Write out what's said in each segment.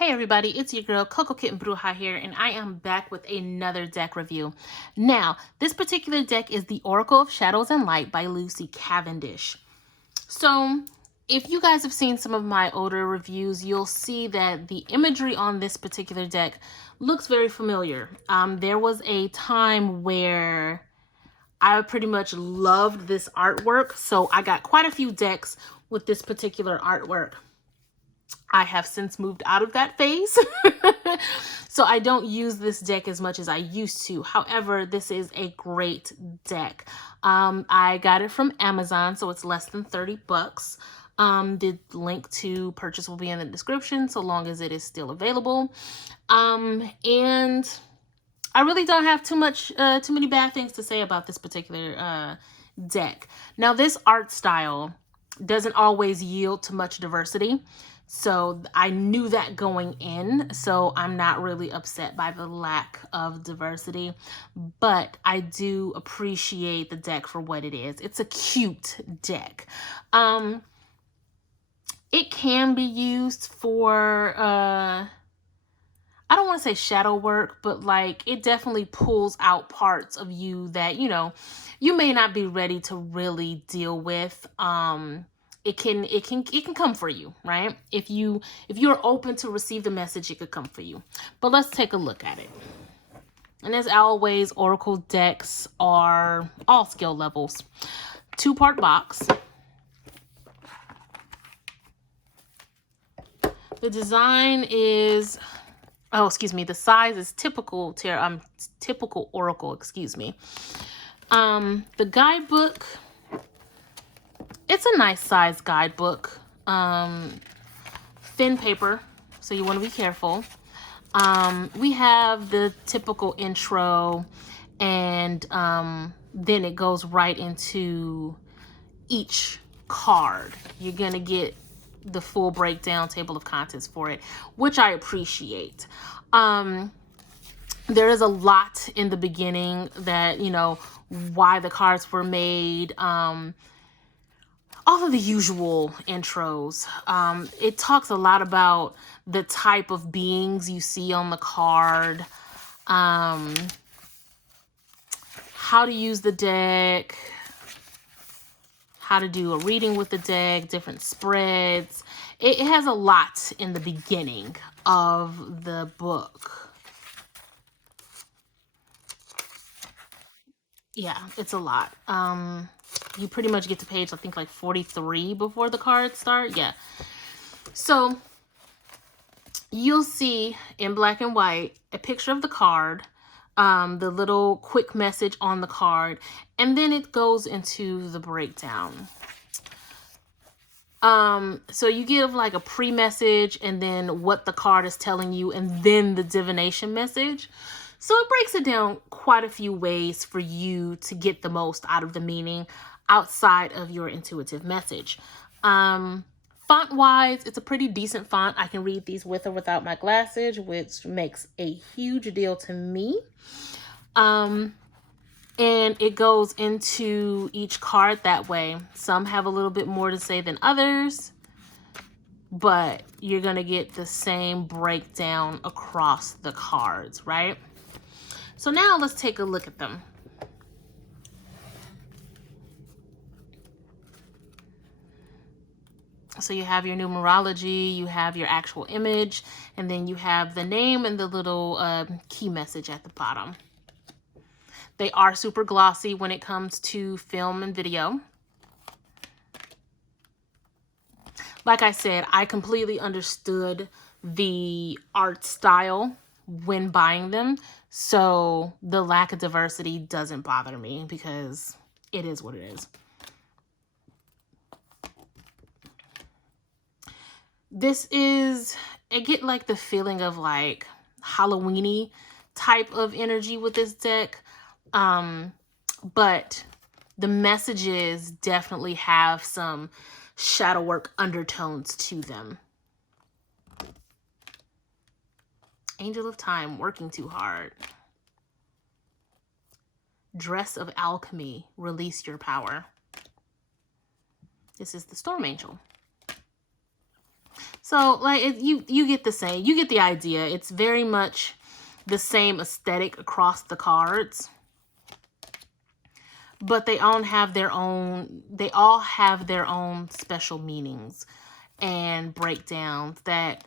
Hey everybody, it's your girl Coco Kitten Bruja here, and I am back with another deck review. Now, this particular deck is the Oracle of Shadows and Light by Lucy Cavendish. So, if you guys have seen some of my older reviews, you'll see that the imagery on this particular deck looks very familiar. There was a time where I pretty much loved this artwork, so I got quite a few decks with this particular artwork. I have since moved out of that phase, so I don't use this deck as much as I used to. However, this is a great deck. I got it from Amazon, so it's less than 30 bucks. The link to purchase will be in the description, so long as it is still available. And I really don't have too many bad things to say about this particular deck. Now, this art style doesn't always yield to much diversity. So I knew that going in, so I'm not really upset by the lack of diversity, but I do appreciate the deck for what it is. It's a cute deck. It can be used for, I don't want to say shadow work, but like it definitely pulls out parts of you that, you may not be ready to really deal with. It can come for you, right? If you're open to receive the message, it could come for you. But let's take a look at it. And as always, Oracle decks are all skill levels. 2-part box. The design is, the size is typical Oracle, The guidebook, it's a nice size guidebook. Thin paper, so you want to be careful. We have the typical intro, and then it goes right into each card. You're going to get the full breakdown, table of contents for it, which I appreciate. There is a lot in the beginning that, why the cards were made, all of the usual intros. It talks a lot about the type of beings you see on the card, how to use the deck, how to do a reading with the deck, different spreads. It has a lot in the beginning of the book. Yeah, it's a lot. You pretty much get to page, I think, like 43 before the cards start. Yeah. So you'll see in black and white a picture of the card, the little quick message on the card, and then it goes into the breakdown. So you give like a pre-message and then what the card is telling you, and then the divination message. So it breaks it down quite a few ways for you to get the most out of the meaning outside of your intuitive message. Font-wise, it's a pretty decent font. I can read these with or without my glasses, which makes a huge deal to me. And it goes into each card that way. Some have a little bit more to say than others, but you're going to get the same breakdown across the cards, right? So now let's take a look at them. So you have your numerology, you have your actual image, and then you have the name and the little key message at the bottom. They are super glossy when it comes to film and video. Like I said, I completely understood the art style when buying them, so the lack of diversity doesn't bother me because it is what it is. This is, I get like the feeling of like Halloween-y type of energy with this deck. But the messages definitely have some shadow work undertones to them. Angel of Time, working too hard. Dress of Alchemy, release your power. This is the Storm Angel. So like you get the same, you get the idea. It's very much the same aesthetic across the cards, but they all have their own special meanings and breakdowns that,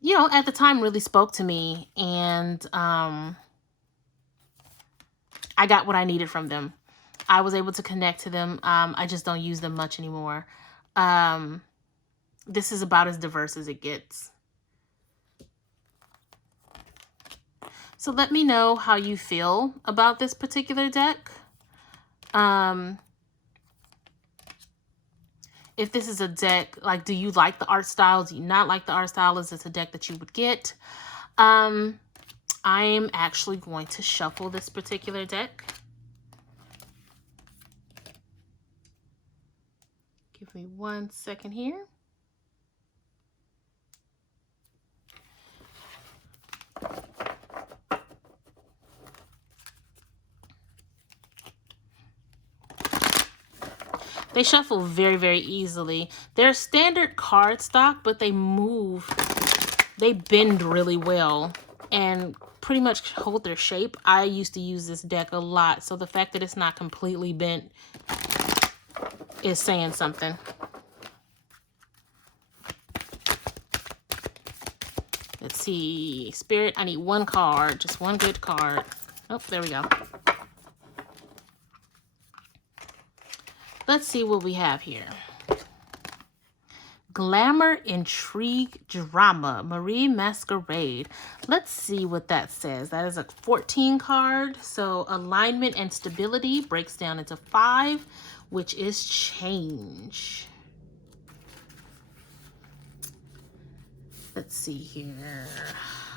you know, at the time really spoke to me, and I got what I needed from them. I was able to connect to them. I just don't use them much anymore. This is about as diverse as it gets. So let me know how you feel about this particular deck. If this is a deck, like, do you like the art style? Do you not like the art style? Is this a deck that you would get? I am actually going to shuffle this particular deck. Give me 1 second here. They shuffle very, very easily. They're standard card stock, but they move, they bend really well and pretty much hold their shape. I used to use this deck a lot, so the fact that it's not completely bent is saying something. Let's see. Spirit, I need one card, just one good card. Oh, there we go. Let's see what we have here. Glamour, Intrigue, Drama, Marie Masquerade. Let's see what that says. That is a 14 card. So alignment and stability breaks down into 5, which is change. Let's see here.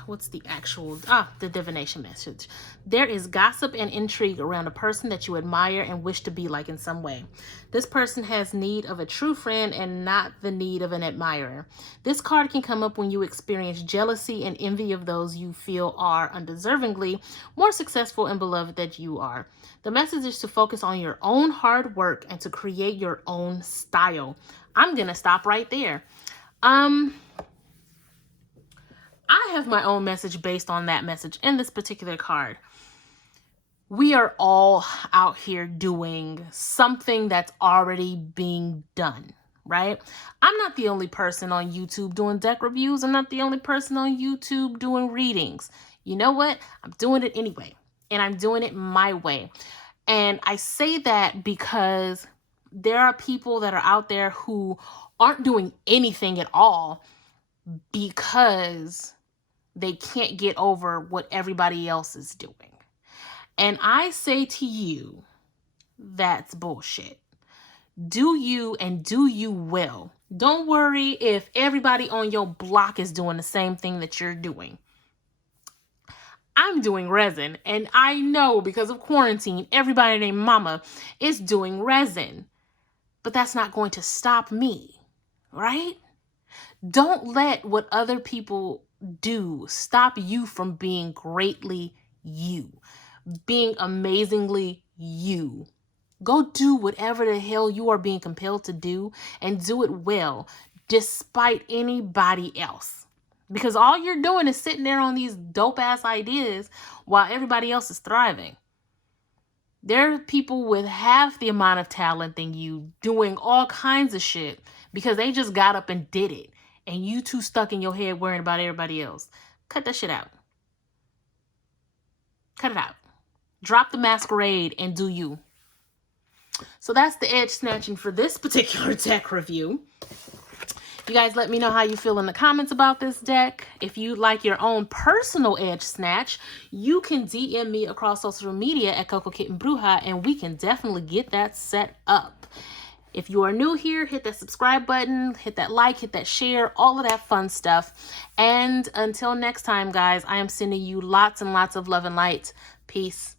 What's the actual, the divination message. There is gossip and intrigue around a person that you admire and wish to be like in some way. This person has need of a true friend and not the need of an admirer. This card can come up when you experience jealousy and envy of those you feel are undeservingly more successful and beloved than you are. The message is to focus on your own hard work and to create your own style. I'm going to stop right there. I have my own message based on that message in this particular card. We are all out here doing something that's already being done, right? I'm not the only person on YouTube doing deck reviews. I'm not the only person on YouTube doing readings. You know what? I'm doing it anyway, and I'm doing it my way. And I say that because there are people that are out there who aren't doing anything at all because they can't get over what everybody else is doing. And I say to you, that's bullshit. Do you, and do you well. Don't worry if everybody on your block is doing the same thing that you're doing. I'm doing resin, and I know because of quarantine, everybody named Mama is doing resin. But that's not going to stop me, right? Don't let what other people do stop you from being greatly you, being amazingly you. Go do whatever the hell you are being compelled to do, and do it well, despite anybody else. Because all you're doing is sitting there on these dope ass ideas while everybody else is thriving. There are people with half the amount of talent than you doing all kinds of shit because they just got up and did it. And you too stuck in your head worrying about everybody else. Cut that shit out. Cut it out. Drop the masquerade and do you. So that's the edge snatching for this particular deck review. You guys let me know how you feel in the comments about this deck. If you like your own personal edge snatch, you can DM me across social media at Coco Kitten Bruja, and we can definitely get that set up. If you are new here, hit that subscribe button, hit that like, hit that share, all of that fun stuff. And until next time, guys, I am sending you lots and lots of love and light. Peace.